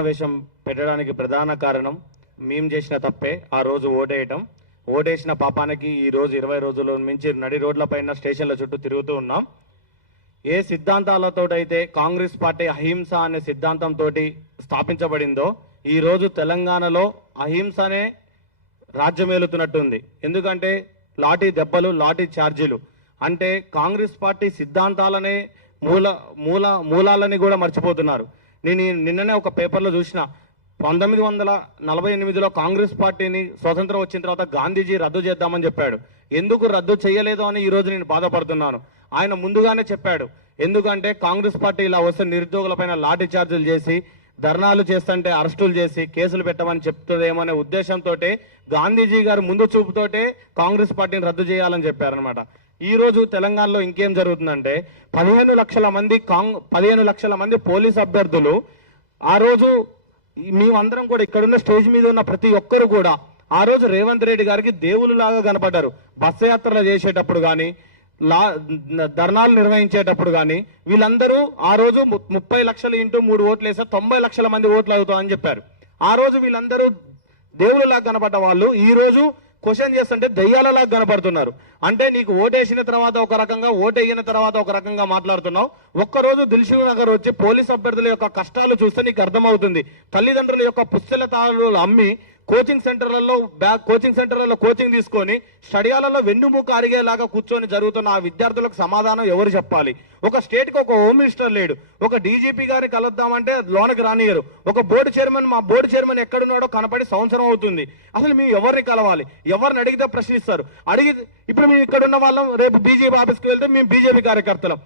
సమావేశం పెట్టడానికి ప్రధాన కారణం మేము చేసిన తప్పే ఆ రోజు ఓటేసిన పాపానికి ఈ రోజు 20 రోజుల నుంచి నడి రోడ్లపైన స్టేషన్ల చుట్టూ తిరుగుతూ ఉన్నాం. ఏ సిద్ధాంతాలతోటైతే కాంగ్రెస్ పార్టీ అహింస అనే సిద్ధాంతంతో స్థాపించబడిందో ఈ రోజు తెలంగాణలో అహింసనే రాజ్యమేలుతున్నట్టుంది. ఎందుకంటే లాఠీ దెబ్బలు, లాఠీ ఛార్జీలు అంటే కాంగ్రెస్ పార్టీ సిద్ధాంతాలనే మూలాలని కూడా మర్చిపోతున్నారు. నేను నిన్ననే ఒక పేపర్లో చూసిన 1948లో కాంగ్రెస్ పార్టీని స్వతంత్రం వచ్చిన తర్వాత గాంధీజీ రద్దు చేద్దామని చెప్పాడు. ఎందుకు రద్దు చేయలేదు అని ఈరోజు నేను బాధపడుతున్నాను. ఆయన ముందుగానే చెప్పాడు. ఎందుకంటే కాంగ్రెస్ పార్టీ ఇలా వస్తే నిరుద్యోగులపైన లాఠీ చార్జీలు చేసి, ధర్నాలు చేస్తుంటే అరెస్టులు చేసి కేసులు పెట్టమని చెప్తుందేమో అనే ఉద్దేశంతో గాంధీజీ గారు ముందు చూపుతోటే కాంగ్రెస్ పార్టీని రద్దు చేయాలని చెప్పారనమాట. ఈ రోజు తెలంగాణలో ఇంకేం జరుగుతుందంటే 15 లక్షల మంది పోలీస్ అభ్యర్థులు ఆ రోజు మేమందరం కూడా ఇక్కడున్న స్టేజ్ మీద ఉన్న ప్రతి ఒక్కరు కూడా ఆ రోజు రేవంత్ రెడ్డి గారికి దేవుళ్ళలాగా కనపడ్డారు. బస్సు యాత్రలు చేసేటప్పుడు కానీ, ధర్నాలు నిర్వహించేటప్పుడు కానీ వీళ్ళందరూ ఆ రోజు 30 లక్షలు ఇంటూ 3 ఓట్లు వేస్తే 90 లక్షల మంది ఓట్లు అవుతామని చెప్పారు. ఆ రోజు వీళ్ళందరూ దేవుళ్ళలాగా కనపడ్డ వాళ్ళు ఈ రోజు క్వశ్చన్ చేస్తుంటే దయ్యాలలాగా కనపడుతున్నారు. అంటే నీకు ఓటేసిన తర్వాత ఒక రకంగా, ఓటేగిన తర్వాత ఒక రకంగా మాట్లాడుతున్నావు. ఒక్కరోజు దిల్సుఖ్ నగర్ వచ్చి పోలీస్ అభ్యర్థుల యొక్క కష్టాలు చూస్తే నీకు అర్థమవుతుంది. తల్లిదండ్రుల యొక్క పుస్తకాలు అమ్మి కోచింగ్ సెంటర్లలో కోచింగ్ తీసుకొని స్టడియాలలో వెన్నుముక అరిగేలాగా కూర్చొని జరుగుతున్న ఆ విద్యార్థులకు సమాధానం ఎవరు చెప్పాలి? ఒక స్టేట్కి ఒక హోమ్ మినిస్టర్ లేడు. ఒక డీజీపీ గారిని కలుద్దామంటే లోనకి రానియరు. ఒక మా బోర్డు చైర్మన్ ఎక్కడున్నాడో కనపడి సంవత్సరం అవుతుంది. అసలు మేము ఎవరిని కలవాలి? ఎవరిని అడిగితే ప్రశ్నిస్తారు. ఇప్పుడు మేము ఇక్కడ ఉన్న వాళ్ళం, రేపు బీజేపీ ఆఫీస్కి వెళ్తే మేము బీజేపీ కార్యకర్తలం,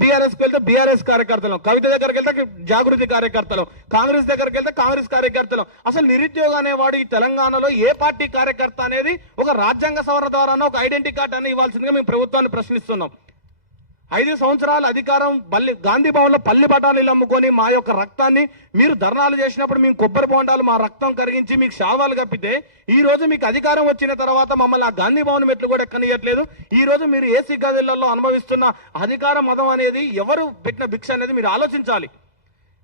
బీఆర్ఎస్కి వెళ్తే బీఆర్ఎస్ కార్యకర్తలం, కవిత దగ్గరికి వెళ్తే జాగృతి కార్యకర్తలం, కాంగ్రెస్ దగ్గరికి వెళ్తే కాంగ్రెస్ కార్యకర్తలం. అసలు నిరుద్యోగ అనేవాడు ఈ తెలంగాణలో ఏ పార్టీ కార్యకర్త అనేది ఒక రాజ్యాంగ సవరణ ద్వారా ఒక ఐడెంటిటీ కార్డు అని ఇవ్వాల్సిందిగా మేము ప్రభుత్వాన్ని ప్రశ్నిస్తున్నాం. 5 సంవత్సరాల అధికారం గాంధీ భవన్లో పల్లి బఠానీలు అమ్ముకొని మా యొక్క రక్తాన్ని మీరు ధర్నాలు చేసినప్పుడు మేము కొబ్బరి బొండాలు మా రక్తం కరిగించి మీకు శావాలు కప్పితే ఈ రోజు మీకు అధికారం వచ్చిన తర్వాత మమ్మల్ని ఆ గాంధీ భవన్ మెట్లు కూడా ఎక్కనియట్లేదు. ఈ రోజు మీరు ఏసీ గదులలో అనుభవిస్తున్న అధికార మదం అనేది ఎవరు పెట్టిన భిక్ష అనేది మీరు ఆలోచించాలి.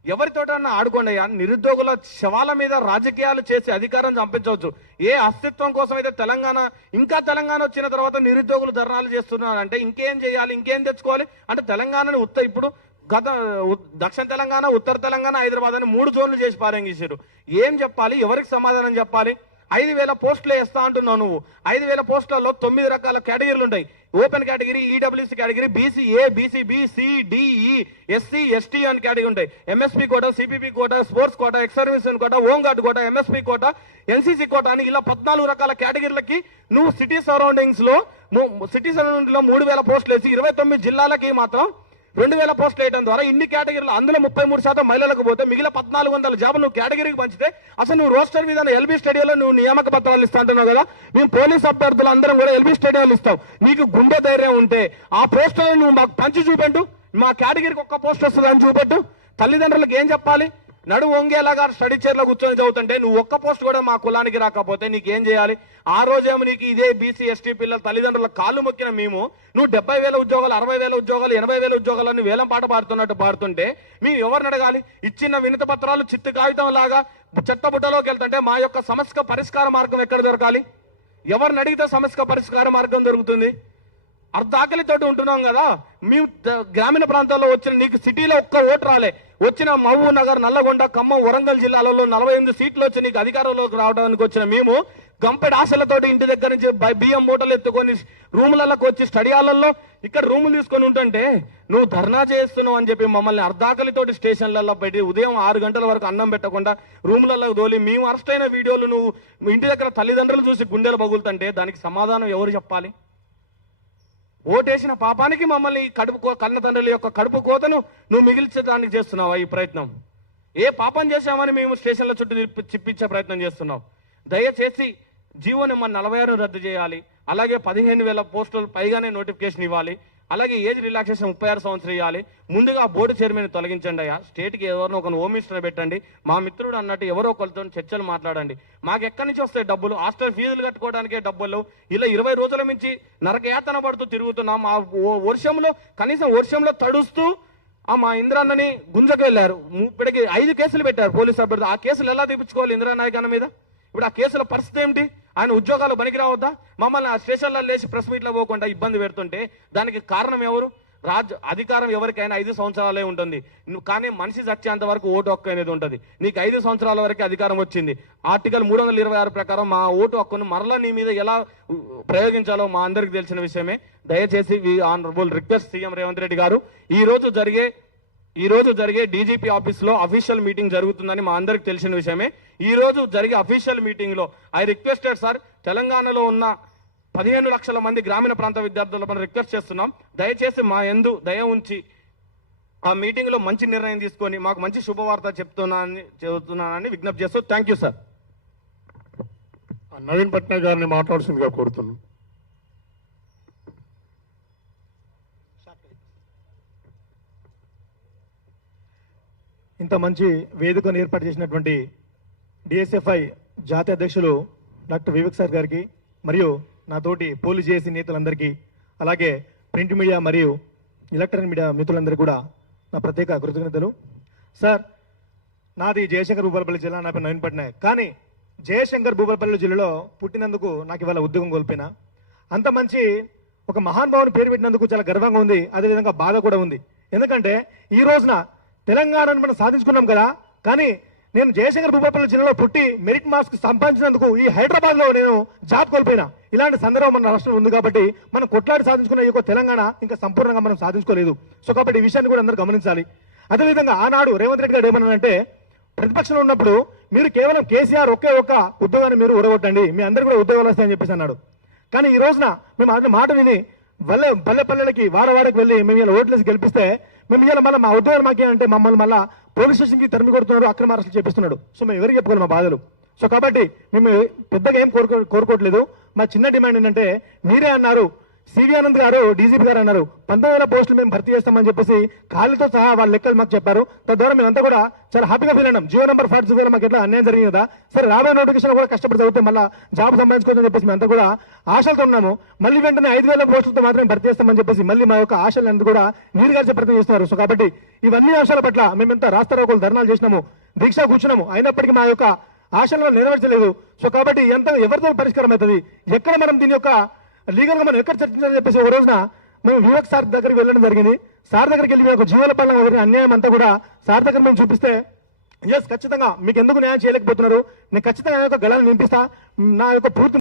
ఎవరితోటన్నా ఆడుకోండి. నిరుద్యోగుల శవాల మీద రాజకీయాలు చేసి అధికారం చంపించవచ్చు. ఏ అస్తిత్వం కోసం అయితే తెలంగాణ వచ్చిన తర్వాత నిరుద్యోగులు ధర్నాలు చేస్తున్నారంటే ఇంకేం చేయాలి, ఇంకేం తెచ్చుకోవాలి అంటే తెలంగాణని ఇప్పుడు దక్షిణ తెలంగాణ, ఉత్తర తెలంగాణ, హైదరాబాద్ అని 3 జోన్లు చేసి పారంగేశారు. ఏం చెప్పాలి? ఎవరికి సమాధానం చెప్పాలి? 5,000 పోస్టులు వేస్తా అంటున్నావు నువ్వు. 5,000 పోస్టులలో 9 రకాల కేటగిరీలు ఉంటాయి. Open category, EWC category, BCA, BCB, CDE, SC, ST అని కేటగిరీ ఉంటాయి. ఎంఎస్పీ కోట, సిపిపి కోట, స్పోర్ట్స్ కోట, ఎక్స్ సర్వీస్ కోట, హోంగార్డ్ కోట, ఎంఎస్పీ కోట, ఎన్సీసీ కోట అని ఇలా 14 రకాల కేటగిరీలకి నువ్వు సిటీ సరౌండింగ్స్ లో 3,000 పోస్టులు వేసి 29 జిల్లాలకి మాత్రం 2,000 పోస్టులు వేయడం ద్వారా ఇన్ని కేటగిరీలు, అందులో 33% మహిళలకు పోతే మిగిలిన 1,400 జాబులు నువ్వు కేటగిరీకి పంచితే అసలు నువ్వు రోస్టర్ మీద ఎల్బీ స్టేడియంలో నువ్వు నియామక పత్రాలు ఇస్తా అంటున్నావు కదా. మేము పోలీస్ అభ్యర్థులు అందరం కూడా ఎల్బీ స్టేడియంలో ఇస్తాం. నీకు గుండె ధైర్యం ఉంటే ఆ పోస్టులను నువ్వు మాకు పంచి చూపెట్టు. మా కేటగిరీకి ఒక్క పోస్ట్ వస్తుంది అని చూపెట్టు. తల్లిదండ్రులకు ఏం చెప్పాలి? నడు వంగేలాగా స్టడీ చైర్లో కూర్చొని చదువుతుంటే నువ్వు ఒక్క పోస్ట్ కూడా మా కులానికి రాకపోతే నీకేం చేయాలి? ఆ రోజేమో నీకు ఇదే బీసీ, ఎస్టీ పిల్లల తల్లిదండ్రుల కాళ్ళు మొక్కిన మేము నువ్వు 70,000 ఉద్యోగాలు, 60,000 ఉద్యోగాలు, 80,000 ఉద్యోగాలని వేలం పాట పాడుతున్నట్టు పాడుతుంటే మేము ఎవరిని అడగాలి? ఇచ్చిన వినతి పత్రాలు చిత్తు కాగితం లాగా చెత్త బుట్టలోకి వెళ్తుంటే మా యొక్క సమస్య పరిష్కార మార్గం ఎక్కడ దొరకాలి? ఎవరిని అడిగితే సమస్య పరిష్కార మార్గం దొరుకుతుంది? అర్ధాకలితోటి ఉంటున్నాం కదా. మేము గ్రామీణ ప్రాంతాల్లో వచ్చిన నీకు సిటీలో ఒక్క ఓటు రాలే. వచ్చిన మహబూబ్ నగర్, నల్లగొండ, ఖమ్మం, వరంగల్ జిల్లాలలో 48 సీట్లు వచ్చి నీకు అధికారంలోకి రావడానికి వచ్చిన మేము గంపెడు ఆశలతోటి ఇంటి దగ్గర నుంచి బియ్యం మూటలు ఎత్తుకొని రూములకు వచ్చి స్టడియాలలో ఇక్కడ రూములు తీసుకొని ఉంటుంటే నువ్వు ధర్నా చేస్తున్నావు అని చెప్పి మమ్మల్ని అర్ధాకలితోటి స్టేషన్లలో పెట్టి ఉదయం 6 గంటల వరకు అన్నం పెట్టకుండా రూములలో తోలి మేము అరెస్ట్ అయిన వీడియోలు నువ్వు ఇంటి దగ్గర తల్లిదండ్రులు చూసి గుండెలు పగులుతుంటే దానికి సమాధానం ఎవరు చెప్పాలి? ఓటేసిన పాపానికి మమ్మల్ని కన్న తండ్రుల యొక్క కడుపు కోతను నువ్వు మిగిల్చడానికి చేస్తున్నావా ఈ ప్రయత్నం? ఏ పాపం చేశామని మేము స్టేషన్ల చుట్టూ చిప్పించే ప్రయత్నం చేస్తున్నాం? దయచేసి జీవో నెంబర్ 46 రద్దు చేయాలి. అలాగే 15,000 పోస్టులు పైగానే నోటిఫికేషన్ ఇవ్వాలి. అలాగే ఏజ్ రిలాక్సేషన్ 36 సంవత్సరాలు ఇవ్వాలి. ముందుగా బోర్డు చైర్మన్ తొలగించండి అయ్యా. స్టేట్కి ఎవరినో ఒక హోమ్ మినిస్టర్ పెట్టండి. మా మిత్రుడు అన్నట్టు ఎవరో ఒకరితో చర్చలు మాట్లాడండి. మాకు ఎక్కడి నుంచి వస్తాయి డబ్బులు? హాస్టల్ ఫీజులు కట్టుకోవడానికే డబ్బులు. ఇలా 20 రోజుల నుంచి నరకయాతన పడుతూ తిరుగుతున్నాం. మా వర్షంలో కనీసం వర్షంలో తడుస్తూ మా ఇందిరాన్నని గుంజకు వెళ్ళారు. ఇప్పటికి 5 కేసులు పెట్టారు పోలీసు అభ్యర్థి. ఆ కేసులు ఎలా తీపించుకోవాలి ఇందిరా నాయక్ అన్న మీద? ఇప్పుడు ఆ కేసుల పరిస్థితి ఏమిటి? ఆయన ఉద్యోగాలు పనికి రావద్దా? మమ్మల్ని ఆ స్టేషన్లో లేచి ప్రెస్ మీట్లో పోకుండా ఇబ్బంది పెడుతుంటే దానికి కారణం ఎవరు? అధికారం ఎవరికైనా 5 సంవత్సరాలే ఉంటుంది. కానీ మనిషి చచ్చేంత వరకు ఓటు హక్కు అనేది ఉంటుంది. నీకు 5 సంవత్సరాల వరకు అధికారం వచ్చింది. ఆర్టికల్ 326 ప్రకారం మా ఓటు హక్కును మరలా నీ మీద ఎలా ప్రయోగించాలో మా అందరికి తెలిసిన విషయమే. దయచేసి honourable request CM Revanth Reddy గారు, ఈ రోజు జరిగే డీజీపీ ఆఫీస్ లో అఫీషియల్ మీటింగ్ జరుగుతుందని మా అందరికి తెలిసిన విషయమే. ఈ రోజు జరిగే అఫీషియల్ మీటింగ్ లో ఐ రిక్వెస్టెడ్ సార్, తెలంగాణలో ఉన్న 15 లక్షల మంది గ్రామీణ ప్రాంత విద్యార్థుల మనం రిక్వెస్ట్ చేస్తున్నాం, దయచేసి మా యందు దయ ఉంచి ఆ మీటింగ్ లో మంచి నిర్ణయం తీసుకొని మాకు మంచి శుభవార్త చెబుతున్నానని విజ్ఞప్తి చేస్తూ thank you sir. Naveen Patnaik గారిని మాట్లాడాల్సిందిగా కోరుతున్నాను. ఇంత మంచి వేదికను ఏర్పాటు చేసినటువంటి డిఎస్ఎఫ్ఐ జాతీయ అధ్యక్షులు డాక్టర్ వివేక్ సార్ గారికి, మరియు నాతోటి పోలీస్ జేఏసీ నేతలందరికీ, అలాగే ప్రింట్ మీడియా మరియు ఎలక్ట్రానిక్ మీడియా మిత్రులందరికీ కూడా నా ప్రత్యేక కృతజ్ఞతలు. సార్, నాది జయశంకర్ భూపాలపల్లి జిల్లా, నా పేరు నవీన్ పట్నాయక్. కానీ జయశంకర్ భూపాలపల్లి జిల్లాలో పుట్టినందుకు నాకు ఇవాళ ఉద్యోగం కోల్పోయినా. అంత మంచి ఒక మహానుభావుని పేరు పెట్టినందుకు చాలా గర్వంగా ఉంది, అదేవిధంగా బాధ కూడా ఉంది. ఎందుకంటే ఈ రోజున తెలంగాణను మనం సాధించుకున్నాం కదా, కానీ నేను జయశంకర్ భూపాలపల్లి జిల్లాలో పుట్టి మెరిట్ మార్క్స్ సంపాదించినందుకు ఈ హైదరాబాద్ లో నేను జాబ్ కోల్పోయినా. ఇలాంటి సందర్భం మన రాష్ట్రంలో ఉంది కాబట్టి మనం కొట్లాడి సాధించుకున్న ఈ తెలంగాణ ఇంకా సంపూర్ణంగా మనం సాధించుకోలేదు. సో కాబట్టి ఈ విషయాన్ని కూడా అందరూ గమనించాలి. అదేవిధంగా ఆనాడు రేవంత్ రెడ్డి గారు ఏమన్నారంటే, ప్రతిపక్షంలో ఉన్నప్పుడు మీరు కేవలం కేసీఆర్ ఒకే ఒక్క ఉద్యోగాన్ని మీరు ఊడగొట్టండి, మీ అందరూ కూడా ఉద్యోగాలు వస్తాయని చెప్పేసి అన్నాడు. కానీ ఈ రోజున మేము అన్న మాట విని పల్లెకి వాడవాడకి వెళ్ళి మేము ఇలా ఓట్లేసి గెలిపిస్తే మేము ఇలా మళ్ళీ మా ఉద్యోగాలు మాకేంటే మమ్మల్ని మళ్ళీ పోలీస్ స్టేషన్కి తరిమి కొడుతున్నారు, అక్రమ అరెస్టులు చేపిస్తున్నాడు. సో మేము ఎవరికి చెప్పుకోవాలి మా బాధలు. సో కాబట్టి మేము పెద్దగా ఏం కోరుకోవట్లేదు. మా చిన్న డిమాండ్ ఏంటంటే, మీరే అన్నారు, సివి ఆనంద్ గారు డీజీపీ గారు అన్నారు 19,000 పోస్టులు మేము భర్తీ చేస్తామని చెప్పేసి ఖాళీతో సహా వాళ్ళ లెక్కలు మాకు చెప్పారు. తద్వారా మేమంతా కూడా చాలా హ్యాపీగా ఫీల్ అయినాం. జియో నెంబర్ 42 మాకు ఎట్లా అన్యాయం జరిగింది కదా, సరే రాబోయే నోటిఫికేషన్ కూడా కష్టపడి చదివితే మళ్ళీ జాబ్ సంపాదించుకోవచ్చని చెప్పేసి మేమంతా కూడా ఆశలతో ఉన్నాము. మళ్ళీ వెంటనే 5,000 పోస్టులతో మాత్రమే భర్తీ చేస్తామని చెప్పేసి మళ్ళీ మా యొక్క ఆశలు కూడా నీరుగార్చే ప్రయత్నం చేస్తున్నారు. సో కాబట్టి ఇవన్నీ అంశాల పట్ల మేమెంత రాస్తారోకోలు ధర్నాలు చేసినాము, దీక్ష కూర్చున్నాము, అయినప్పటికీ మా యొక్క ఆశలను నెరవేర్చలేదు. సో కాబట్టి ఎంత ఎవరితో పరిష్కారం అవుతుంది, ఎక్కడ మనం దీని యొక్క లీగల్ గా మనం ఎక్కడ చర్చించాలని చెప్పేసి ఒక రోజున మేము వివేక్ సార్ దగ్గరికి వెళ్ళడం జరిగింది. సార్ దగ్గరికి వెళ్ళి ఒక జీవన పరంగా జరిగిన అన్యాయం అంతా కూడా సార్ దగ్గర మేము చూపిస్తే, ఎస్ ఖచ్చితంగా మీకు ఎందుకు న్యాయం చేయలేకపోతున్నారు, నేను ఖచ్చితంగా నా యొక్క గళాన్ని నింపిస్తా, నా యొక్క పూర్తి